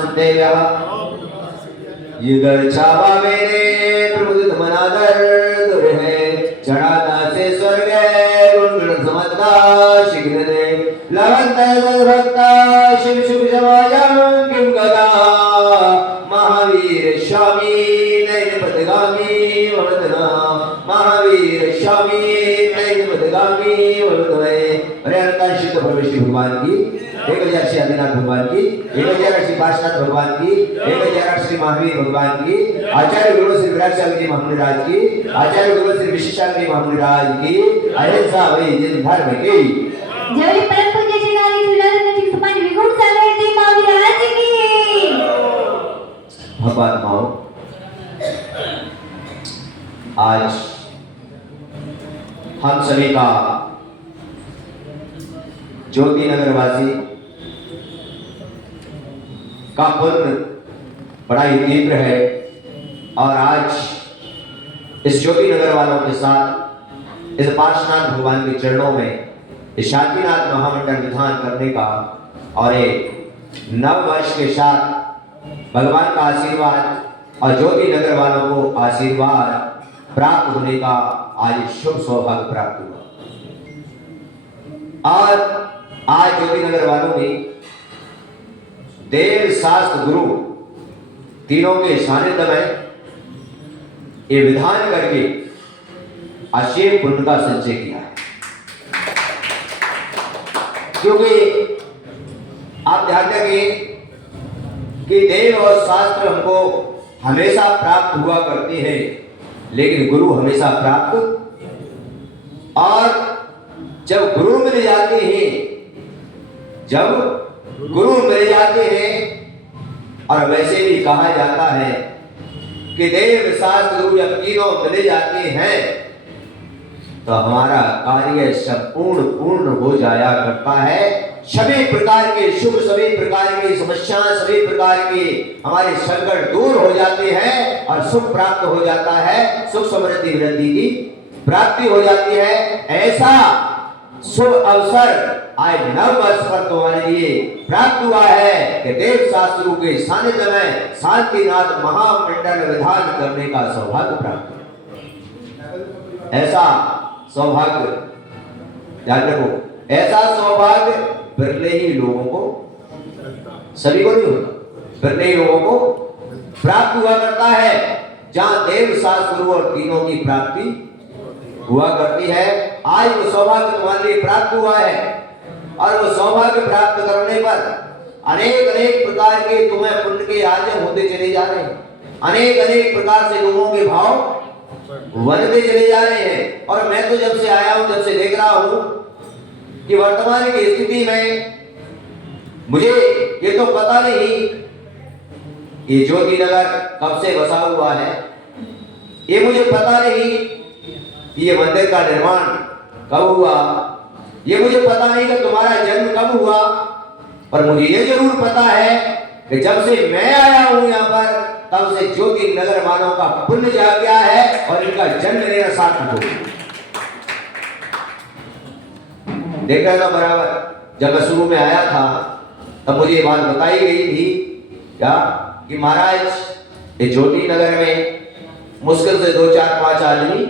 सिद्धेव्यः युगल छावा मेरे प्रमुदित मनादर दुर्हे चढ़ाता से स्वर्ग गुण समझता शीघ्र दे लवंत भक्ता शिव शुभ समाजम किम कदा महावीर स्वामी नैन पदगामी वदना महावीर स्वामी नैन पदगामी वदना। अरे अनंत शिव परमेश्वर भगवान की 1000 श्री आदिनाथ भगवान की 1000 श्री पार्श्वनाथ भगवान की 1000 श्री महावीर भगवान की आचार्य गुरु श्री विराट जी महामुनिराज की आचार्य गुरु श्री विशेषागिरी महामुनिराज की अहिंसा वही जिन धर्म की जय परम पूज्य श्री गाली सुनार जी सुपान विगुण सागर जी महावीराज की। भगवान माओ आज हम सभी का ज्योति नगर वासी का पुण्य बड़ा ही तीव्र है और आज इस ज्योति नगर वालों के साथ इस पार्श्वनाथ भगवान के चरणों में इस शांतिनाथ महामंडल विधान करने का और एक नव वर्ष के साथ भगवान का आशीर्वाद और ज्योति नगर वालों को आशीर्वाद प्राप्त होने का आज शुभ सौभाग्य प्राप्त हुआ। और आज ज्योति नगर वालों ने देव शास्त्र गुरु तीनों के सानिध्य में ये विधान करके असीम पुण्य का संचय किया है। क्योंकि आप ध्यान रखें कि देव और शास्त्र हमको हमेशा प्राप्त हुआ करते हैं लेकिन गुरु हमेशा प्राप्त और जब गुरु मिल जाते हैं और वैसे भी कहा जाता है कि देव शास्त्र गुरु जब तीनों मिल जाते हैं तो हमारा कार्य पूर्ण हो जाया करता है। सभी प्रकार के शुभ सभी प्रकार की समस्याएं सभी प्रकार के हमारे संकट दूर हो जाते हैं और सुख प्राप्त हो जाता है। सुख समृद्धि वृद्धि की प्राप्ति हो जाती है। ऐसा शुभ अवसर आज नव वर्ष पर तुम्हारे लिए प्राप्त हुआ है कि देव शास्त्र के सानिध्य में शांतिनाथ महामंडल विधान करने का सौभाग्य प्राप्त हुआ। ऐसा सौभाग्य ध्यान रखो, ऐसा सौभाग्य बिरले ही लोगों को, सभी को नहीं होता, बिरले ही लोगों को प्राप्त हुआ करता है। जहां देव शास्त्र और तीनों की प्राप्ति हुआ करती है। आज वो सौभाग्य तुम्हारे लिए प्राप्त हुआ है और वो सौभाग्य प्राप्त करने पर अनेक प्रकार के तुम्हें पुण्य के आर्जन होते चले जा रहे हैं। अनेक प्रकार से लोगों के भाव बढ़ते चले जा रहे हैं। और मैं तो जब से आया हूं जब से देख रहा हूं कि वर्तमान की स्थिति में मुझे ये तो पता नहीं ये ज्योति नगर कब से बसा हुआ है, ये मुझे पता नहीं कि ये मंदिर का निर्माण कब हुआ, ये मुझे पता नहीं कि तुम्हारा जन्म कब हुआ। पर मुझे ये जरूर पता है कि जब से मैं आया हूं यहाँ पर तब से ज्योति नगर वालों का पुण्य जाग गया है और इनका जन्म लेना सार्थक हो गया। देख रहे था बराबर, जब मैं शुरू में आया था तब मुझे ये बात बताई गई थी क्या कि महाराज ये ज्योति नगर में मुश्किल से 2 4 5 आदमी,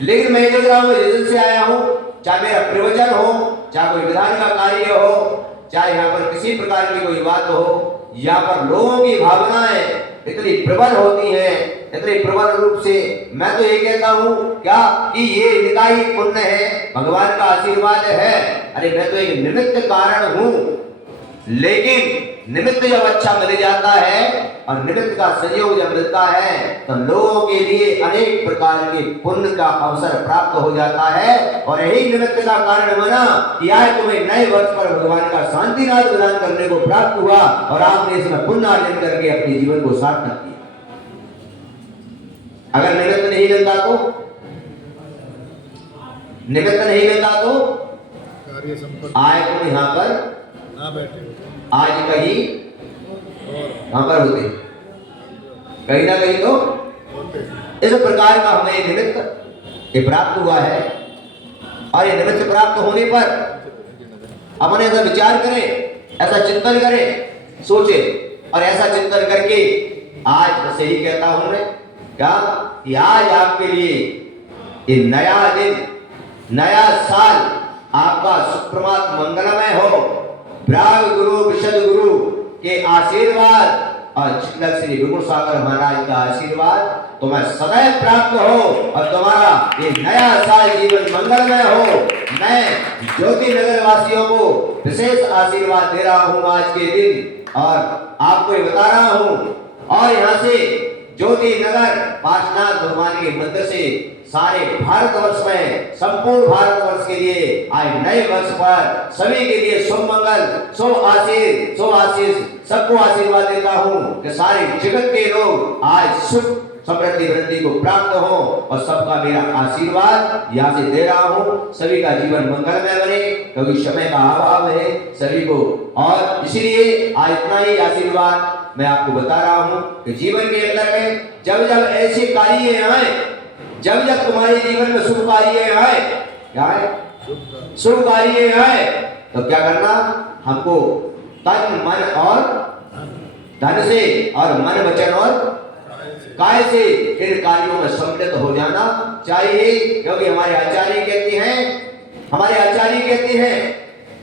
लेकिन मैं देख रहा हूँ जिस दिन से आया हूँ, चाहे मेरा प्रवचन हो, चाहे कोई विधान का कार्य हो, चाहे यहाँ पर किसी प्रकार की कोई बात हो, यहाँ पर लोगों की भावनाएं इतनी प्रबल होती हैं, इतनी प्रबल रूप से मैं तो ये कहता हूँ क्या कि ये निताई पुण्य है, भगवान का आशीर्वाद है। अरे मैं तो एक निमित्त कारण हूँ, लेकिन निमित्त जब अच्छा मिल जाता है और निमित्त का सहयोग जब मिलता है तो लोगों के लिए अनेक प्रकार के पुण्य का अवसर प्राप्त हो जाता है। और यही निमित्त का कारण बना कि आज तुम्हें नए वर्ष पर भगवान का शांतिनाथ विधान करने को प्राप्त हुआ और आपने इसमें पुण्य अर्जन करके अपने जीवन को सार्थक किया। अगर निमित्त नहीं मिलता तो आए तुम यहाँ पर ना बैठे आज कहीं वहां पर होते, कहीं ना कहीं तो इस प्रकार का हमें निमित्त ये प्राप्त हुआ है। और ये निमित्त प्राप्त होने पर अपन ऐसा विचार करें, ऐसा चिंतन करें सोचे और ऐसा चिंतन करके आज बस यही कहता हूं मैं क्या कि आज आपके लिए ये नया दिन, नया साल आपका सुप्रभात मंगलमय हो। ब्राह्म गुरु विशद गुरु के आशीर्वाद और चिल्लक श्री विगुण सागर महाराज का आशीर्वाद तुम्हें सदैव प्राप्त हो और तुम्हारा ये नया साल जीवन मंगलमय हो। मैं ज्योति नगर वासियों को विशेष आशीर्वाद दे रहा हूँ आज के दिन और आपको ये बता रहा हूँ। और यहाँ से ज्योति नगर पार्श्वनाथ भगवान के मंदिर से सारे भारतवर्ष में, संपूर्ण भारतवर्ष के लिए आज नए वर्ष पर सभी के लिए शुभ मंगल, शुभ आशीष सबको आशीर्वाद देता हूँ कि सारे जगत के लोग आज सुख समृद्धि वृद्धि को प्राप्त हो और सबका मेरा आशीर्वाद यहाँ से दे रहा हूँ। सभी का जीवन मंगलमय बने क्योंकि समय का अभाव है सभी को, और इसीलिए आज इतना ही आशीर्वाद मैं आपको बता रहा हूँ कि जीवन के अंदर में जब जब ऐसे कार्य आए, जब जब तुम्हारे जीवन में शुभ कार्य आए, क्या है शुभ कार्य आए, तो क्या करना, हमको तन मन और धन से और मन वचन और काय से इन कार्यों में सम्मिलित हो जाना चाहिए। क्योंकि हमारे आचार्य कहते हैं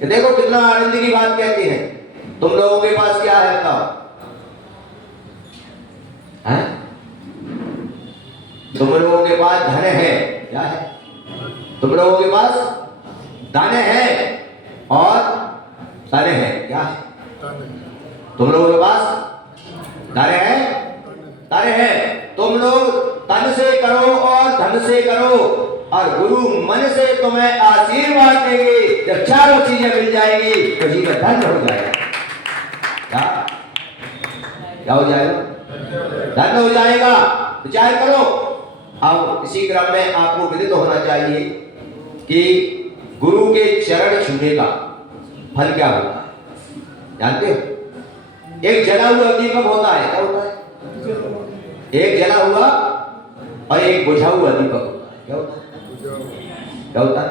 कि देखो कितना आनंद की बात कहते हैं, तुम लोगों के पास क्या है बताओ, तुम लोगों के पास धन है, क्या है, तुम लोगों के पास धन है और धन है, क्या है, तुम लोगों के पास धन है, धन है, तुम लोग तन से करो और धन से करो और गुरु मन से तुम्हें आशीर्वाद देंगे। जब चारों चीजें मिल जाएंगी तो जीवन धन्य हो जाएगा। क्या हो जाएगा, धन्य हो जाएगा। विचार करो। अब इसी क्रम में आपको विदित होना चाहिए कि गुरु के चरण छूने का फल क्या होता है, जानते हो? एक जला हुआ दीपक होता है, क्या होता है? एक जला हुआ और एक बुझा हुआ दीपक होता है, क्या होता है? क्या होता है?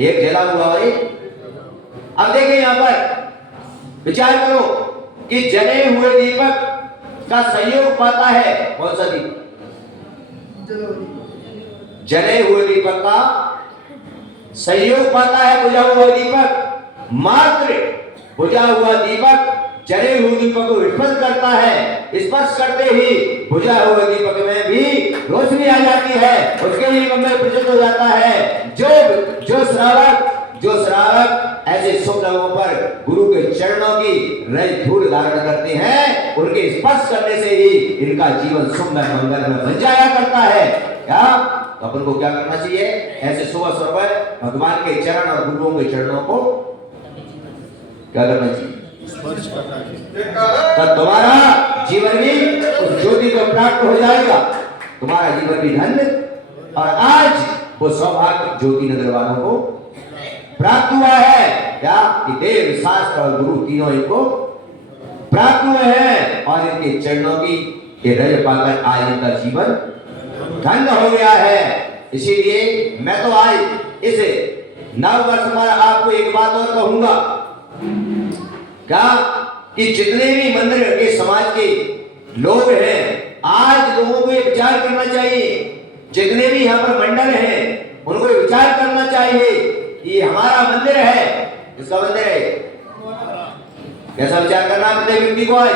एक जला हुआ और एक, अब देखिए यहां पर विचार करो कि जले हुए दीपक का सहयोग पाता है कौन सा दीपक? जले हुए दीपक का सहयोग पाता है बुझा हुआ दीपक। मात्र बुझा हुआ दीपक जले हुए दीपक को स्पर्श करता है, स्पर्श करते ही बुझा हुआ दीपक में भी रोशनी आ जाती है, उसके लिए में प्रज्वलित हो जाता है। जो श्रावक ऐसे शुभ लोगों पर गुरु के चरणों की रज धूल धारण करते हैं, उनके स्पर्श करने से ही इनका जीवन शुभ में मंगल में बन जाया करता है। क्या तो अपन को क्या करना चाहिए? ऐसे सुबह सुबह भगवान के चरण और गुरुओं के चरणों को क्या करना चाहिए? तो तुम्हारा जीवन भी उस ज्योति को प्राप्त हो जाएगा, तुम्हारा जीवन भी धन्य। और आज वो सौभाग्य ज्योति नगर वालों को प्राप्त हुआ है, क्या कि देव शास्त्र और गुरु तीनों इनको प्राप्त हुए हैं और इनके चरणों की ये रज पाकर आज इनका जीवन धन्य हो गया है। इसीलिए मैं तो आज इस नव वर्ष पर आपको एक बात और कहूंगा, क्या कि जितने भी मंदिर के समाज के लोग हैं, आज लोगों को एक विचार करना चाहिए, जितने भी यहाँ पर मंडल हैं उनको विचार करना चाहिए कि ये हमारा मंदिर है, किसका मंदिर है? कैसा विचार करना है अपने व्यक्ति को? आज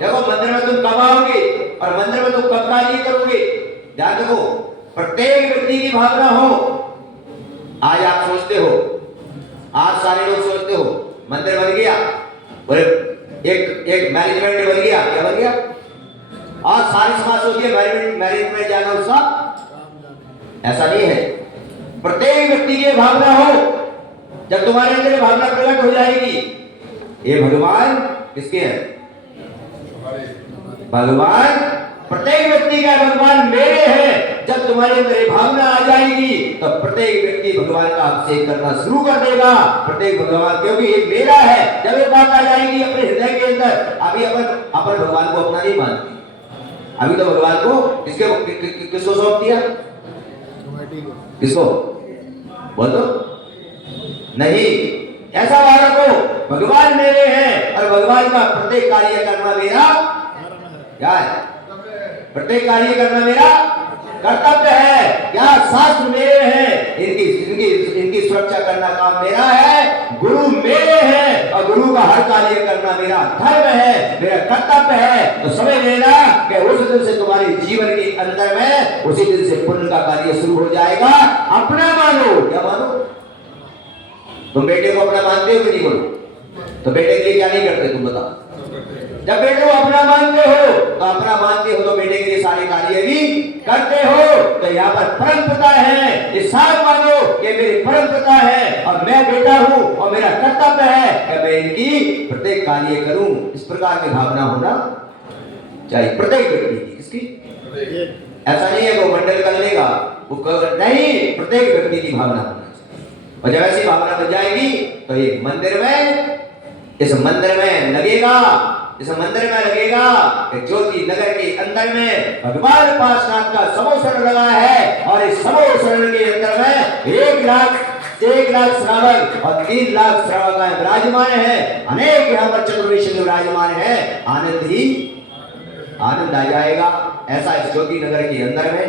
देखो मंदिर में तुम कब आओगे और मंदिर में तुम कब कार्य करोगे, ध्यान रखो। प्रत्येक व्यक्ति की भावना हो। आज आप सोचते हो, आज सारे लोग सोचते हो मंदिर बन गया और एक मैनेजमेंट बन गया, क्या बन गया? आज सारी समाज सोचिए मैनेजमेंट जाना उसका, ऐसा नहीं है। प्रत्येक व्यक्ति की भावना हो, जब तुम्हारे अंदर भावना प्रकट हो जाएगी, ये भगवान किसके हैं? भगवान प्रत्येक व्यक्ति का भगवान मेरे हैं। जब तुम्हारे अंदर भावना आ जाएगी तो प्रत्येक व्यक्ति भगवान का अभिषेक करना शुरू कर देगा। प्रत्येक भगवान, क्योंकि ये मेरा है। जब ये बात आ जाएगी अपने हृदय के अंदर, अभी अपन भगवान को अपना नहीं मानते, अभी तो भगवान को किसको सौंप दिया? किसको बोलो? नहीं, ऐसा वाला को भगवान मेरे हैं और भगवान का प्रत्येक कार्य करना मेरा क्या है? प्रत्येक कार्य करना मेरा कर्तव्य है। क्या शास्त्र मेरे हैं, इनकी इनकी इनकी सुरक्षा करना काम मेरा है। गुरु मेरे हैं और गुरु का हर कार्य करना मेरा धर्म है, मेरा कर्तव्य है। तो समझ लेना कि उस दिन से तुम्हारे जीवन के अंदर में उसी दिन से पुण्य का कार्य शुरू हो जाएगा। अपना मानो। क्या मानो? तुम बेटे को अपना मानते हो कि नहीं? बोलो तो बेटे के लिए क्या नहीं करते तुम बताओ? जब बेटे को अपना मानते हो तो अपना मानते हो तो बेटे के लिए सारे कार्य भी करते हो। तो यहाँ पर परम पिता है, इस साथ मानो कि मेरे परम पिता है और मैं बेटा हूँ और मेरा कर्तव्य है कि मैं इनकी प्रत्येक कार्य करूं। इस प्रकार की भावना होना चाहिए प्रत्येक व्यक्ति की। किसकी? ऐसा नहीं है वो मंडल कर लेगा वो नहीं, प्रत्येक व्यक्ति की भावना होना चाहिए। और जब ऐसी भावना बन जाएगी तो ये मंदिर में, इस मंदिर में लगेगा, इस मंदिर में लगेगा कि ज्योति नगर के अंदर में भगवान पार्श्वनाथ का समूह शरण लगा है। और इस समूह शरण के अंदर में 1 लाख श्रावक और 3 लाख श्रावकाएं विराजमान है। अनेक यहाँ पर चतुर्वेशी विराजमान है। आनंद ही आनंद आ जाएगा। ऐसा इस ज्योति नगर के अंदर में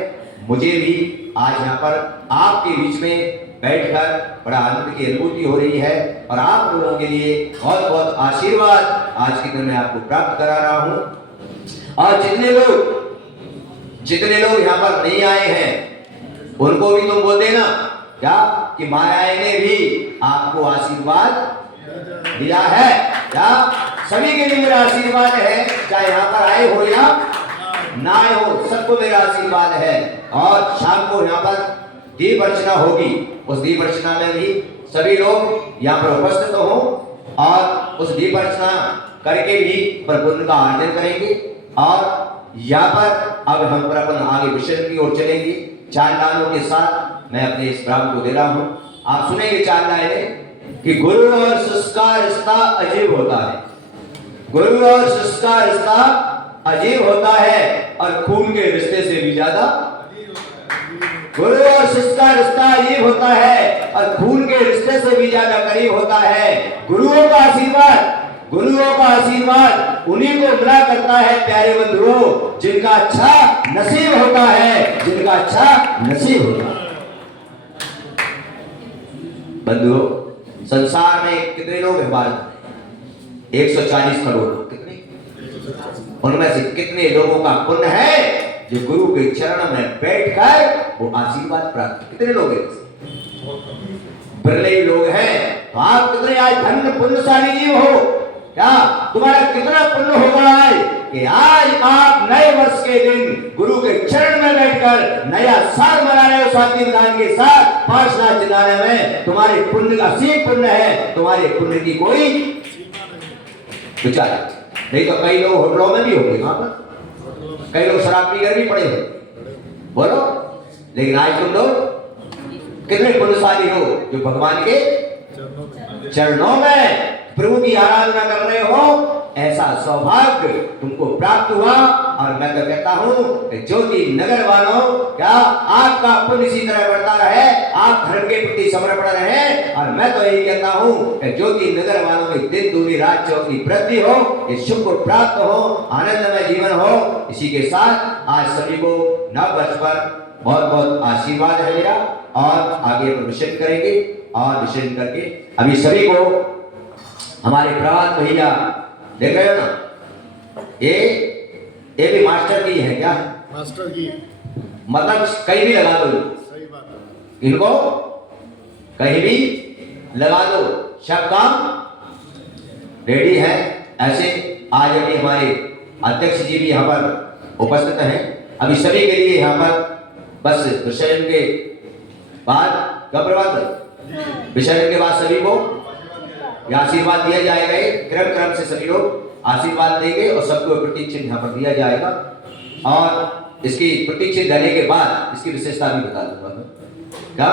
मुझे भी आज यहाँ पर आपके बीच में बैठकर बड़ा आनंद की अनुभूति हो रही है। और आप लोगों के लिए बहुत बहुत आशीर्वाद आज के दिन में आपको प्राप्त करा रहा हूं। और जितने लोग यहाँ पर नहीं आए हैं उनको भी तुम बोल देना क्या कि माया ने भी आपको आशीर्वाद दिया है। क्या सभी के लिए मेरा आशीर्वाद है, चाहे यहाँ पर आए हो या ना आए हो, सबको मेरा आशीर्वाद है। और शाम को यहाँ पर दीप अर्चना होगी, उस दीप अर्चना में भी सभी लोग यहाँ पर उपस्थित हो और उस दीप अर्चना करके भी पुण्य का अर्जन करेंगे। और यहाँ पर अब हम पर अपन आगे विषय की ओर चलेंगे। 4 लाइनों के साथ मैं अपने इस ब्राह्मण को दे रहा हूँ। आप सुनेंगे 4 लाइनें कि गुरु और शिष्य का रिश्ता अजीब होता है। गुरु और शिष्य का रिश्ता अजीब होता है और खून के रिश्ते से भी ज्यादा। गुरु और शिष्य का रिश्ता अजीब होता है और खून के रिश्ते से भी ज्यादा करीब होता है। गुरुओं का आशीर्वाद उन्हीं को मिला करता है प्यारे बंधुओं, जिनका अच्छा नसीब होता है, जिनका अच्छा नसीब होता है। बंधुओं, संसार में कितने लोग हैं भारत में? 140 करोड़ लोग। कितने? उनमें से कितने लोगों का पुण्य है जो गुरु के चरण में बैठकर वो आशीर्वाद प्राप्त? कितने लोग हैं? बिरले लोग हैं। तो आप कितने आज धन्य पुण्यशाली जीव हो। क्या तुम्हारा कितना पुण्य होगा आज कि आज आप नए वर्ष के दिन गुरु के चरण में बैठकर नया साल मना रहे हो साथी विधान के साथ पार्श्वनाथ जिलाने में। तुम्हारे पुण्य का असीम पुण्य है, तुम्हारे पुण्य की कोई विचार नहीं। तो कई लोग होटलों में भी होंगे, वहां पर कई लोग शराब पीकर भी पड़े हैं, बोलो। लेकिन आज तुम लोग कितने पुण्यशाली हो जो भगवान के चरणों में प्रभु की आराधना कर रहे हो। ऐसा सौभाग्य तुमको प्राप्त हुआ। और मैं तो कहता हूँ कि ज्योति नगर वालों, क्या आपका पुण्य इसी तरह बढ़ता रहे, आप धर्म के प्रति समर्पण रहे। और मैं तो यही कहता हूँ कि ज्योति नगर वालों में दिन दूनी रात चौकी वृद्धि हो, ये शुभ प्राप्त हो, आनंदमय जीवन हो। इसी के साथ आज सभी को नव वर्ष पर बहुत बहुत आशीर्वाद है मेरा। और आगे विषय करेंगे और विषय करके अभी सभी को हमारे प्रभात भैया देख रहे हो ना, ये भी मास्टर की है। क्या है? मास्टर की मतलब कहीं भी लगा दो, सही बात है। इनको कहीं भी लगा दो, सब काम रेडी है। ऐसे आज अभी हमारे अध्यक्ष जी भी यहाँ पर उपस्थित हैं। अभी सभी के लिए यहाँ पर बस विषय के बाद कब प्रभात विषय के बाद सभी को आशीर्वाद दिया जाएगा। क्रम से सभी लोग आशीर्वाद देंगे और सबको प्रतीक चिन्ह यहाँ पर दिया जाएगा। और इसकी प्रतीक चिन्ह देने के बाद इसकी विशेषता भी बता दूंगा। क्या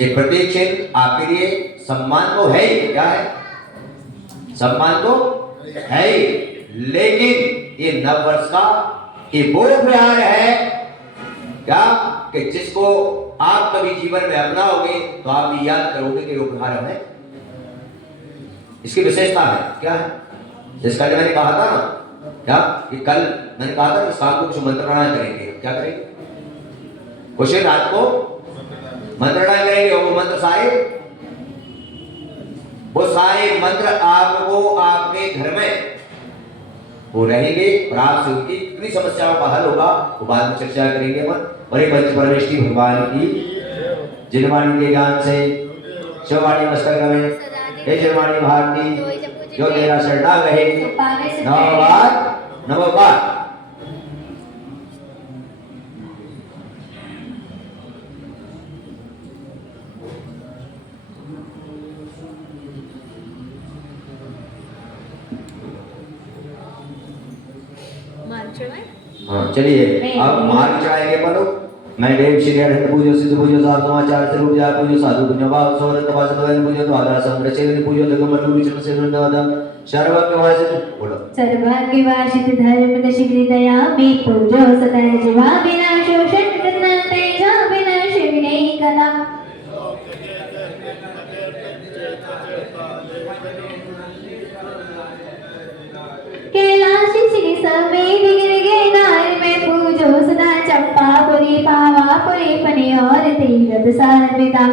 एक प्रतीक चिन्ह आपके लिए सम्मान तो है ही, क्या है? सम्मान तो है ही, लेकिन ये नव वर्ष का ये वो प्रहार है क्या कि जिसको आप कभी जीवन में अपनाओगे तो आप भी याद करोगे कि वो प्रहार है। इसकी विशेषता है क्या है? जिस कल मैंने कहा था ना, क्या कि कल मैंने कहा था कि शाम को कुछ मंत्रणाएं करेंगे। क्या करेंगे? कुछ रात को मंत्रणाएं करेंगे। वो मंत्र सारे, वो सारे मंत्र आपको आपके घर में वो रहेंगे और आपसे उनकी कितनी समस्याओं का हल होगा वो बाद में चर्चा करेंगे अपन। और एक पंच परमेष्ठी भगवान की जिनवाणी के ज्ञान से शिववाणी मस्तक में हे शिववाणी भारती जो तेरा शरणा रहे नवबार हाँ चलिए अब मार्ग चढ़ाएंगे अपन लोग। मैं देव श्री हरिहर पूजो सिद्ध पूजो साधुआचार से रूप जा पूजो साधु पुण्य भाव सौरत तपस भगवान पूजो द्वारा संरक्षण पूजो लगमन विचरण से नंदवादम सर्वज्ञवासित बोलो सर्वज्ञवासित धर्म दशिग्री दया मे पूजो सतय जीवा विनाशो षट्टन तेजा विनाश विनय कला कैलाशी श्री समेत गिरगिरनार में पूजो सदा चंपापुरी पावापुरी पनी और तीरथ सर्विता